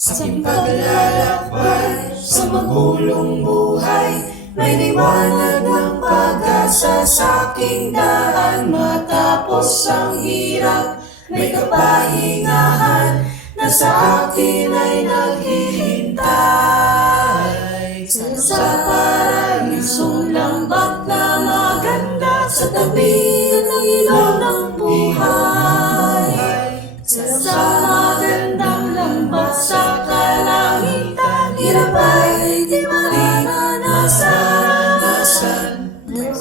Sa aking paglalakbay sa magulong buhay, may liwanag ng pag-asa sa aking daan. Matapos ang hirap, may kapahingahan na sa akin ay naghihintay. Sa paraisong lambak na maganda, sa tabi ng ilog ng buhay. Sa magandang lambak sa kalangitan, hirap ay di mararanasan.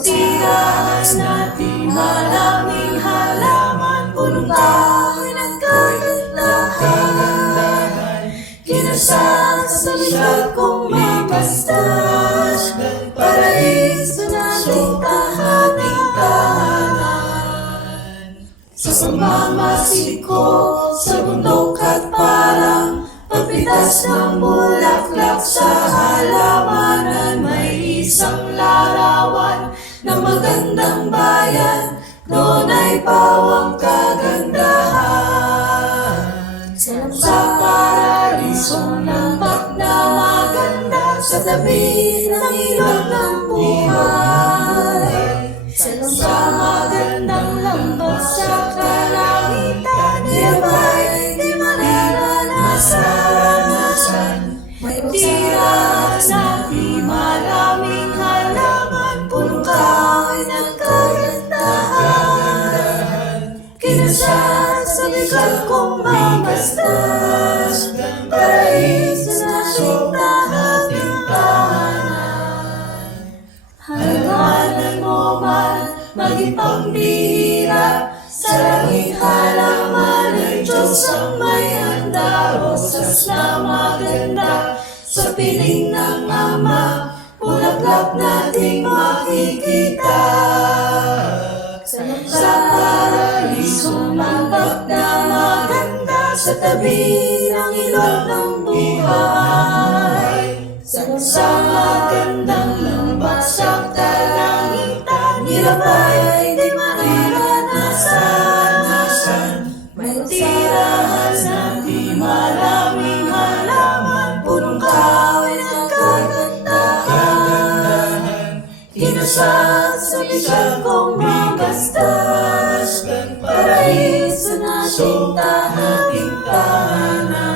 Tirahan natin maraming halaman, punong kahoy ng kagandahan. Kinasal sa likod kong mamastas, paraiso nating tahanan. Sa pamamasid ko sa bundok at parang pagpitas ng bulaklak sa halamanan, may isang larawan ng magandang bayan, doon ay pawang kagandahan. Sa paraisong lambak na maganda, sa tabi ng ilog ng buhay. Sa magandang lambak sa kalangitan, hirap ay di mararanasan. May tirahan natin maraming halaman, punong kahoy ng kagandahan. Kinasal sa likod kong mamastas, paraiso na siyang tahanan. Halaman mo man maging pambihira, sa langit halaman ng Diyos ang may handa. Rosas na maganda sa piling ng Ama, bulaklak nating makikita. Sa paraisong lambak na maganda, sa tabi ng ilog ng buhay. Sa magandang lambak sa kalangitan, hirap ay di mararanasan. May tirahan natin maraming halaman, punong kahoy ng kagandahan. Kinasal sa likod kong magastas, paraiso nating tahanan.